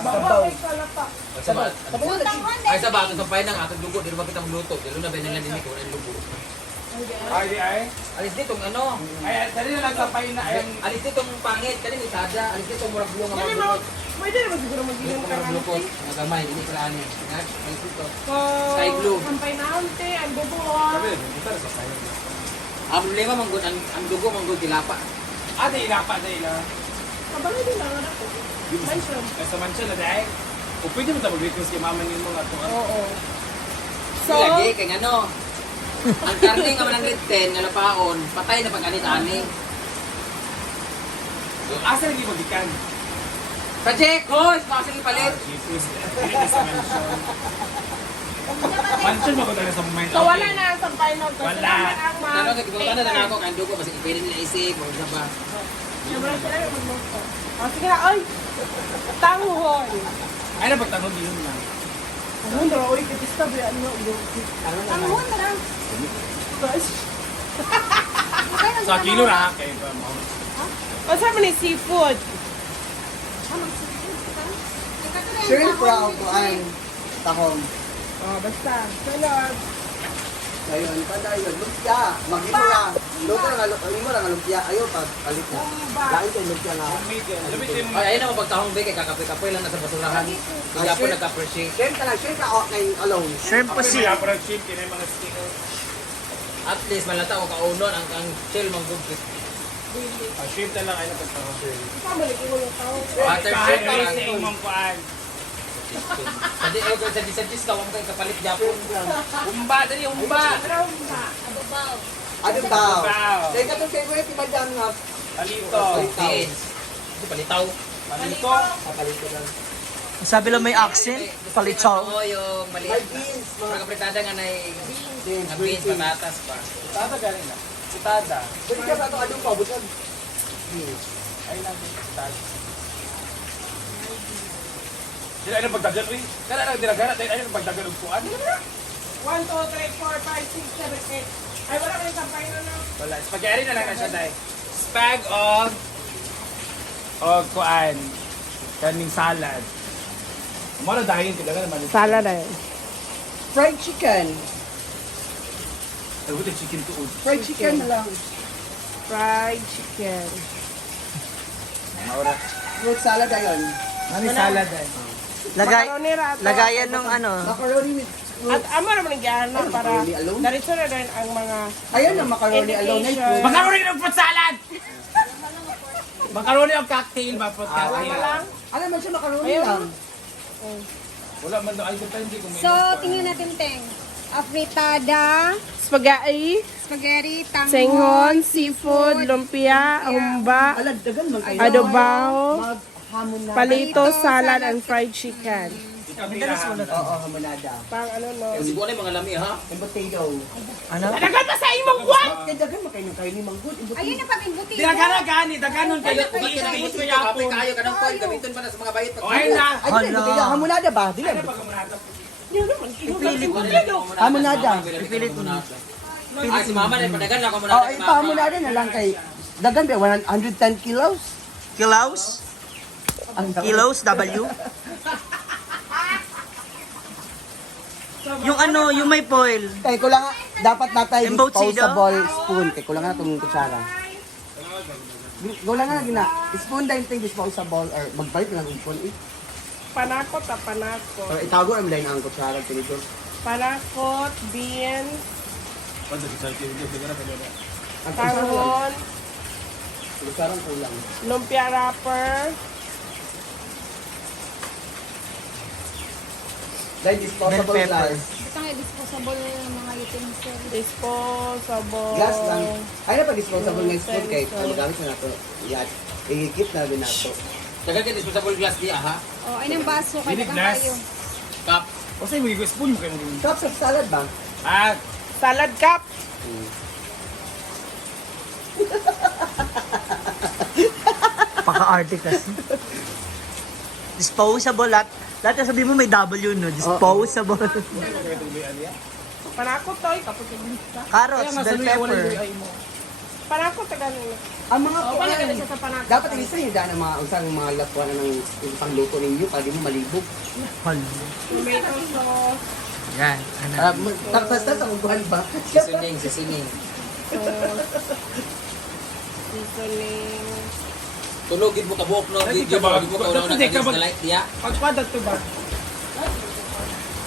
Bawa may kalapa. Ay sa bakit sa pain ng atong dugo, di ba kita magluto? Dilo na ba nila din ko ng lugo. Ay. Alis ditong ano? Ay, dali na lang sa pain na ayun. Alis ditong pangit, kani ni Sada. Alis ditong murag buong Dali mo, pwede naman siguro mag-inom ka ng glukos. Nagamay, hindi pala ani. Alis dito. So, Sky blue. ang painante, ang bubuha. Ang problema manggod ang dugo manggod dilapa. Ate ilapa sa ila. Kabalay din lang ako. Mansion. Sa mansion na dahil. O pwede mo tapos request kay mama niyo mga to. Oo. So, Lagi kay ano. Ang karne nga manang litten nga lapaon, patay na pag-anit-ani. So, asa lagi mo gikan? Project, hoy, kasi ipalit. Jesus. Sa mansion. Mansion mo ko tayo sa moment. so wala na sa final. So, Wala. salamat ang Ano ka gibutan na ako kan dugo kasi ipili nila isip o sa ba. Siyempre sila yung magluto. O, sige na, ay! Tanghol! Ay na pagtanong din na. Ano na, oy, kitista ba yan? Tanghol na lang. Guys. Sa kilo ra kay mo. O, saan mo ni seafood? Shrimp raw ko ay tahong. O, basta. Sunod. Ayun, kada yun, lumpia. Magimo na. Luto na mo lang lumpia. Ayun, pag palit na. Lain tayo lumpia na. Lumitin mo. Ay ayun na pagtahong be kay kakapoy-kapoy lang nasa basurahan. Hindi ako nag-appreciate. Shrimp ka lang, shrimp na ako ngayon alone. Shrimp Ako pa siya siya. para chip kinay mga sticker. At least malata o kaunon ang chill manggod. Ship na lang ay napagtanong. Kamalik ko yung tao. Water Kahit shrimp ay lang. sa imong kuan. Sa di ka wang kay kapalit Japon. Umba dali umba. Ano daw? Wow. Dahil ka itong favorite ni Madam nga. Palito. Beans. Hindi palitaw. Palito. Papalit ko lang. Sabi lang may accent, palitaw. Oo, yung My maliit. beans, Mga kapritada nga na Beans, ang green beans, beans. patatas pa. Tada galing na. Tada. Pwede ka sa ito, anong pa? Butag. Beans. Ay lang. Tada. Sila ay pagdagan rin. Kaya lang dinagana dahil ay pagdagan og kuan. 1, 2, 3, 4, 5, 6, 7, 8. Ay, wala ka yung sampay na no? Wala, spaghetti na lang na siya dahil. Spag og kuan. Kaning salad. Mo na dahil kailangan naman. Salad na yun. Fried chicken. Ay, buti chicken tuod. Fried chicken na lang. Fried chicken. Maura. Fruit salad ayun. Ano salad ay? Macaroni rato. Lagayan ng ano. Macaroni with fruit. At amo naman ang gihan na para Macaroni alone? narito na rin ang mga Ayun na, macaroni alone na fruit. Macaroni ng fruit salad! Macaroni of cocktail ba fruit cocktail? ano lang. Alam mo siya, macaroni Ayun. lang. Wala man daw ay depende kung may. So, tingnan natin, Teng. Afritada, Spaghetti, spaghetti, tanghon, senghon, seafood, lumpia, humba, Alam, dagan man kayo. adobaho, Maghamon na. palito, salad, and fried chicken. Oo, hamonada. Pang ano no. Siguro na yung mga lami ha. Yung potato. Ano? Talaga pa sa imong kwan! Kaya dagan man kayo ng kayo ni Manggod. ayun na pamimbuti. Dinagana gani, daganon kayo. Bakit ka nang Iis ko isip yapon. kapoy kayo kanang koy gamiton pa na sa mga bayot. O ayun na. Ay, dili, Hala. potato. Hamonada ba? Dili. Yun naman. Hamonada. Pipilit ko na. Ay si mama na padagan lang ko muna. Oh, ito hamonada na lang kay dagan ba 110 kilos? Kilaws? Ang Kilos, W? Yung ano, yung may foil. Kay ko lang dapat natay Embutido? disposable spoon kay ko lang na tong kutsara. Ko lang na gina. Spoon dahil ting disposable or magbayad na ng spoon eh. Panakot ah, panakot. Pero itago ang line ang kutsara dito. Panakot, beans, Ang tanghon, kutsara kulang. lumpia wrapper, Dahil disposable Bell pepper. glass. Ito nga disposable ng mga utensils. disposable. Glass lang. Ay na pa disposable ng spoon kay magamit na nato. Yan. Ihigit na din nato. Dagan ka disposable glass di ha. Oh, ay ng baso. Kaya Hindi naman glass. kayo. Cup. O sa'yo, may spoon mo kayo mo. Cups of salad ba? Ah, Salad cup. Paka-arte kasi. Disposable lahat. Lahat na sabi mo may W no. Disposable. Panakot to, kapag yung lista. Carrots, bell pepper. panako taga nila. Ang mga Wala ka na kuan. siya sa panako. Dapat ilista yung daan ng mga usang mga lapuan ng yung pangluto ninyo para di mo malibog. Tomato sauce. Yan. Ano? Tapos ang buwan ba? Seasoning, seasoning. Seasoning. Tulogin mo kabuok no Ay, video di ka ba- mo mo kauna Hindi ka na ba- na light diya. Pagpadat to ba?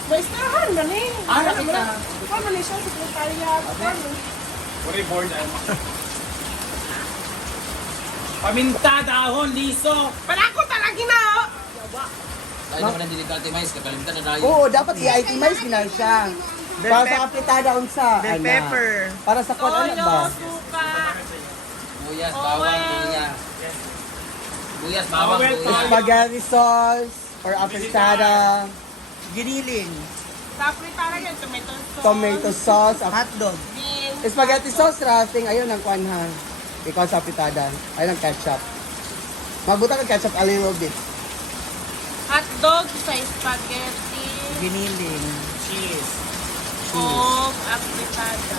Baistahan man eh. Nakita. Ikaw man eh siya, sekretariat. Wala yung board ano. Paminta, dahon, liso. Panako talaga na! Tayo naman ang dinikalimais kakalimtan na tayo. Oo, dapat i-itemize din siya. Para sa apritada unsa. Bell ana. pepper. Para sa kwan ano ba? suka. Buyas, bawang, luya. Buyas, bawang, Bawal, luya. Spaghetti sauce or apritada, Giniling. Tapos talaga yung tomato sauce. tomato sauce, Hotdog. Beans. spaghetti sauce, rafting, ayun ang kwan ha. Ikaw sa apritada. Ayun ang ketchup. Magbuta ka ketchup a little bit. Hotdog sa spaghetti. Giniling. Cheese. Kog, apritada.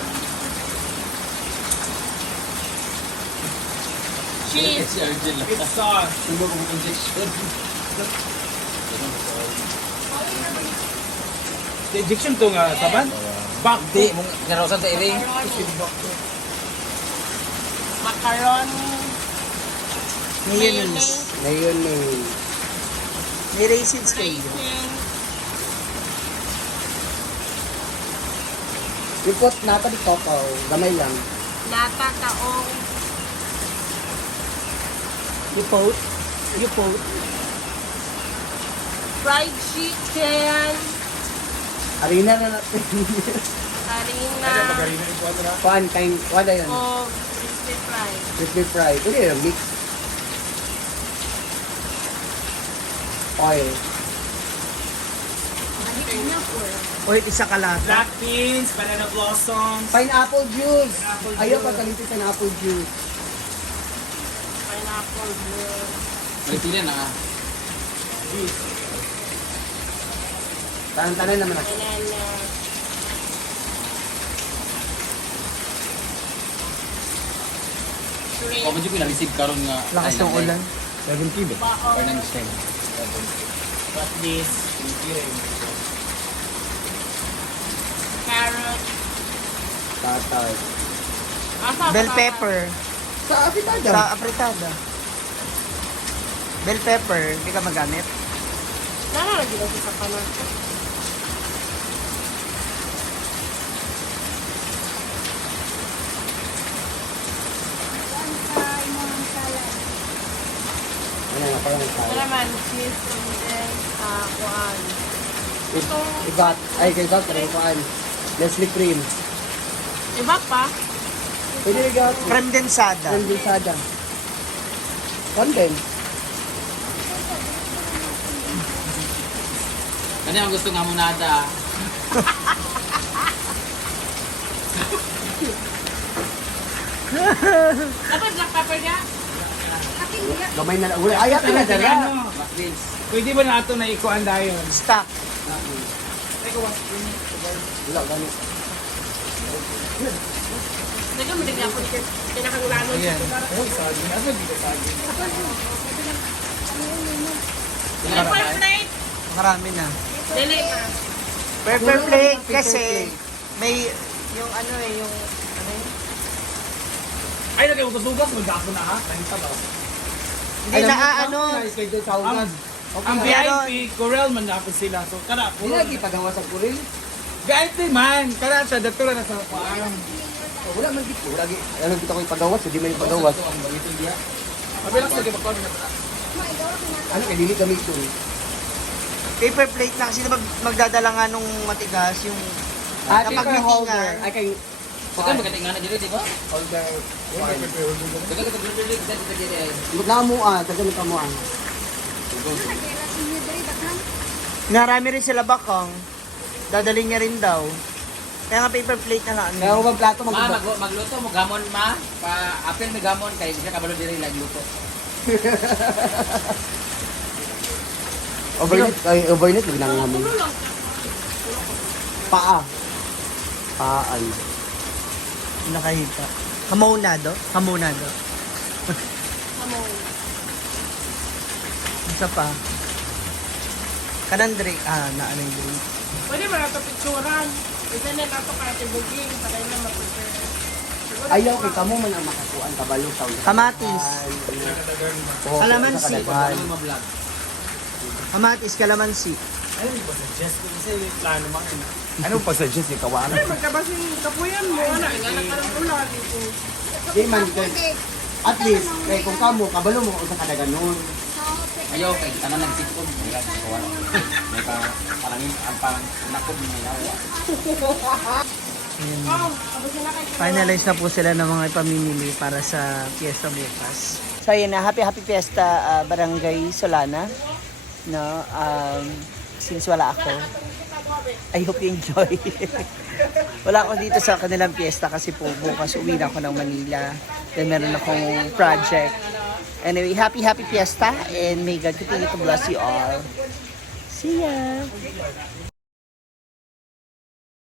Cheese. Si Argel lang. It's sauce. Subo kong injection. The ejection to nga, taban? Back Hindi, mong narosan sa iring. Macaroni. Mayonnaise. Ngayon eh. May raisins kayo. Raisin. Ipot nata di cocoa. Gamay lang. Nata taong. You post. You post. Fried chicken. Harina na natin. Harina. Magaling na ito na. Kwan, kain, kwan na yan. O crispy fried. Crispy fry. Pwede yung mix. Oil. Or isa kalata. Black beans, banana blossoms. Pineapple juice. Pineapple Ayaw juice. pa kalitin sa apple juice. Pineapple juice. May pila na nga. Tanan-tanan naman ako. Banana. O Shrimp. medyo pinareceive karon nga. Lakas ng ulan. 70 ba? Or nang stem. At least, Carrot. Tatay. Asa Bell ba? pepper. Sa apitada. Sa apritada. Bell pepper. Hindi ka magamit. Nalalagyan na siya sa kanan. Ano na, parang Ano tayo. naman, cheese and then kuan. Ibat. Ay, kay Gat, parang kuan. Nestle cream. Iba pa? Pwede rin Gat. Creme densada. Condensada. Kwan din. Kanya ang gusto nga munada. Dapat black pepper niya? Gamay na lang. Wala, ayaw ka na dala. ano, Black beans. pwede ba na ito na ikuan dayon? Stock. Wala, ganit. Daga mo din ako dito. Pinakangulanon siya. Ayan. Oh, saging. Ano dito saging? Pepper plate. Marami na. Dili na. Pepper plate Pepper kasi plate. may yung ano eh, yung ano yun? Ay, lagay mo tutugas. Magdapo na ha. Kanita ba? Hindi na ano. Schedule sa Ang, ugas. ang May ano- VIP, Corel man na sila. So, kada, Hindi lagi pagawa sa kuril. VIP man. Kada siya, dato na sa paang. Wala man dito. Wala lagi. Ano kita ko ipagawas, hindi man ipagawas. Ito ang bagito diya. Mabilang sa gipagkawin na pala. Ano kay dili kami ito. Paper plate lang. Sino magdadala nga nung matigas yung At kapag paper holder. meetingan. Ay kay Saka magaling nga na dito, di ba? holder. Saka ito blender sa dito dito. Namuan, tagal ka mo ang. Narami rin sila bakang. Dadalhin niya rin daw. Kaya nga paper plate na lang. Kaya ko bang plato Ma, magbubukas? magluto mo gamon ma. Pa apel may gamon kay siya kabalo diri nagluto. Overnight, ay overnight wag nang namin. Paa. Paan. Nakahita. Hamonado? Hamonado. Isa pa. Kanang drink. Ano yung drink? Pwede ba nato picturean? Isa na nato kaya booking. Patay na mag-prepare. Ayaw kay kamo man ang makakuan kabalo sa Kamatis. Kalamansi. Mablog. Kamatis, kalamansi. Ano yung pa-suggest ko? Kasi plano mga yun. Ano pa-suggest yung kawanan? Ay, magkabasing kapuyan mo. Ano, inganak ka ng ulan. Di man kay at least kay kung kamo kabalo mo usa ka daganon. Ayaw kay tanan nagsikod. Wala ko wala. May parang ang pang nakod may yawa. Finalize na po sila ng mga pamimili para sa Fiesta bukas. So yun na, happy Fiesta Barangay Solana. No, since wala ako, I hope you enjoy. Wala ako dito sa kanilang fiesta kasi po bukas uwi na ako ng Manila. Then meron akong project. Anyway, happy Fiesta and may God continue to bless you all. See ya!